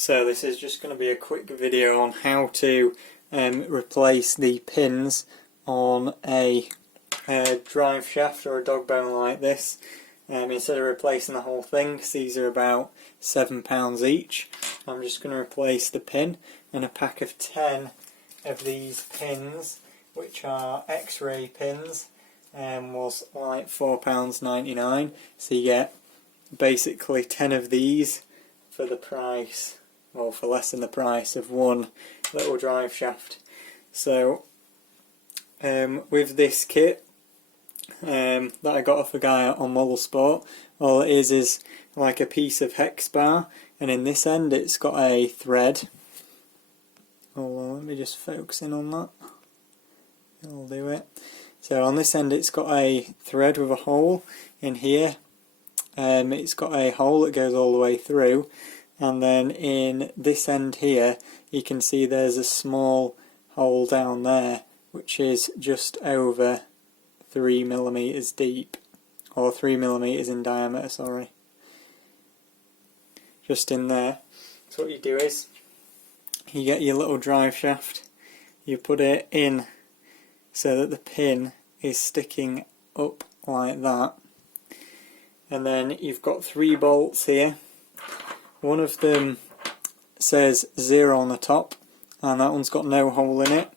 So this is just going to be a quick video on how to replace the pins on a drive shaft or a dog bone like this. Instead of replacing the whole thing, because these are about £7 each, I'm just going to replace the pin, and a pack of 10 of these pins, which are X-ray pins, was like £4.99, so you get basically 10 of these for the price, well, for less than the price of one little drive shaft. So with this kit that I got off a guy on Model Sport, all it is like a piece of hex bar, and in this end it's got a thread. Oh, well, let me just focus in on that. I'll do it. So on this end it's got a thread with a hole in here. It's got a hole that goes all the way through, and then in this end here you can see there's a small hole down there which is just over 3mm deep, or 3mm in diameter, sorry. Just in there. So what you do is you get your little drive shaft, you put it in so that the pin is sticking up like that, and then you've got 3 bolts here. One of them says 0 on the top, and that one's got no hole in it.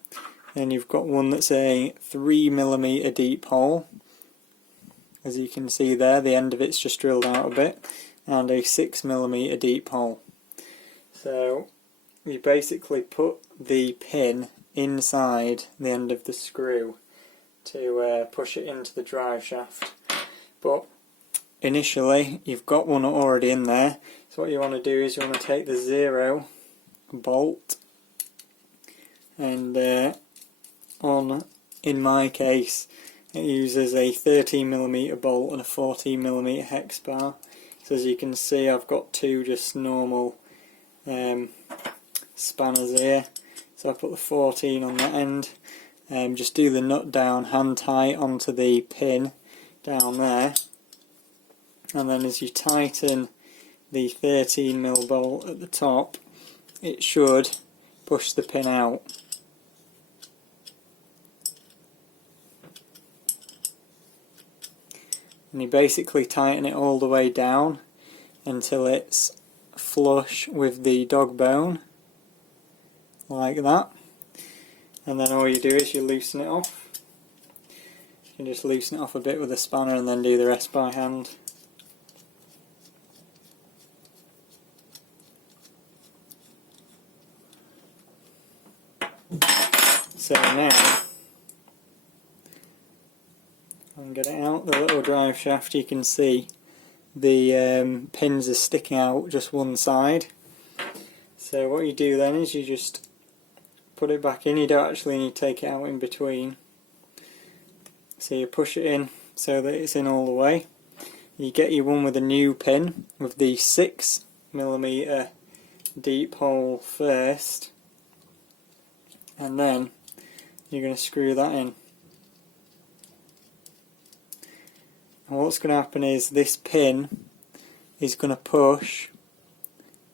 Then you've got one that's a 3mm deep hole, as you can see there, the end of it's just drilled out a bit, and a 6mm deep hole. So you basically put the pin inside the end of the screw to push it into the drive shaft. But initially you've got one already in there, so what you want to do is you want to take the 0 bolt, and in my case it uses a 13mm bolt and a 14mm hex bar. So as you can see, I've got 2 just normal spanners here. So I put the 14 on that end, just do the nut down hand tight onto the pin down there, and then as you tighten the 13mm bolt at the top, it should push the pin out. And you basically tighten it all the way down until it's flush with the dog bone, like that. And then all you do is you loosen it off. You can just loosen it off a bit with a spanner and then do the rest by hand. So now I'll get it out, the little drive shaft. You can see the pins are sticking out just one side. So what you do then is you just put it back in. You don't actually need to take it out in between. So you push it in so that it's in all the way. You get your one with a new pin with the 6mm deep hole first, and then you're going to screw that in. And what's going to happen is this pin is going to push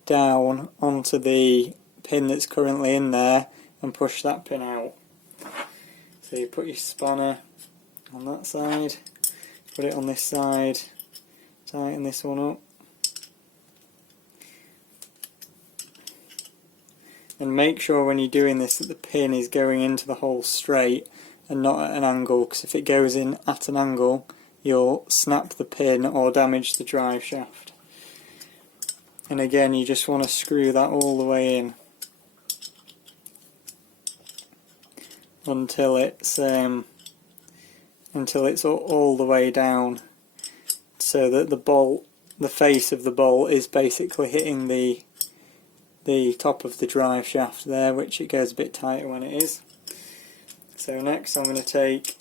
down onto the pin that's currently in there and push that pin out. So you put your spanner on that side, put it on this side, tighten this one up, and make sure when you're doing this that the pin is going into the hole straight and not at an angle, because if it goes in at an angle you'll snap the pin or damage the drive shaft. And again, you just want to screw that all the way in until it's all the way down, so that the bolt, the face of the bolt, is basically hitting the top of the drive shaft there, which it goes a bit tighter when it is. So next I'm going to take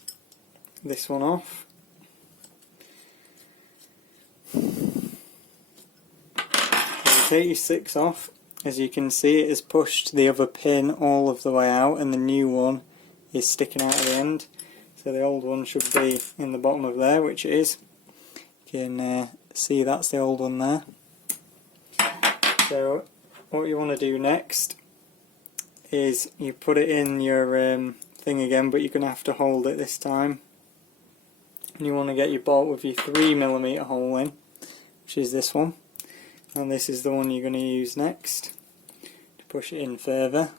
this one off. So you take your 6 off. As you can see, it has pushed the other pin all of the way out, and the new one is sticking out at the end. So the old one should be in the bottom of there, which it is. You can see that's the old one there. So what you want to do next is you put it in your thing again, but you're going to have to hold it this time. And you want to get your bolt with your 3mm hole in, which is this one. And this is the one you're going to use next to push it in further.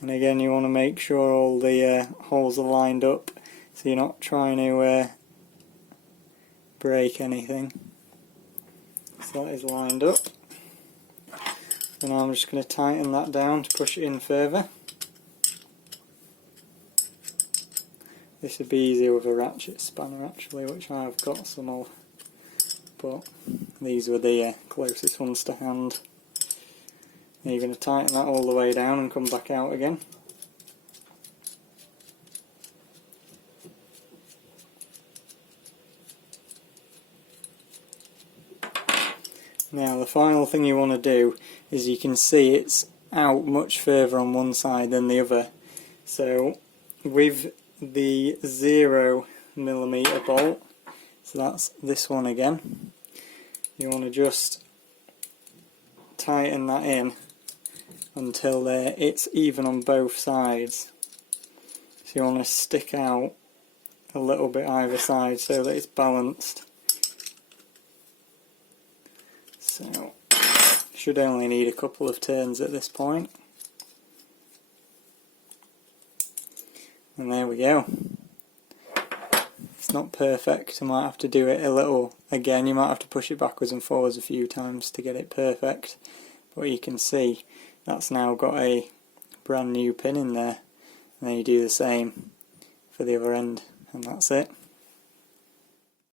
And again, you want to make sure all the holes are lined up, so you're not trying to break anything. So that is lined up. And now I'm just going to tighten that down to push it in further. This would be easier with a ratchet spanner actually, which I've got some of, but these were the closest ones to hand. Now you're going to tighten that all the way down and come back out again. Now the final thing you want to do is, you can see it's out much further on one side than the other. So with the 0mm bolt, so that's this one again, you want to just tighten that in until it's even on both sides. So you want to stick out a little bit either side so that it's balanced. So should only need a couple of turns at this point. And there we go. It's not perfect, I might have to do it a little again, you might have to push it backwards and forwards a few times to get it perfect. But you can see that's now got a brand new pin in there. And then you do the same for the other end, and that's it.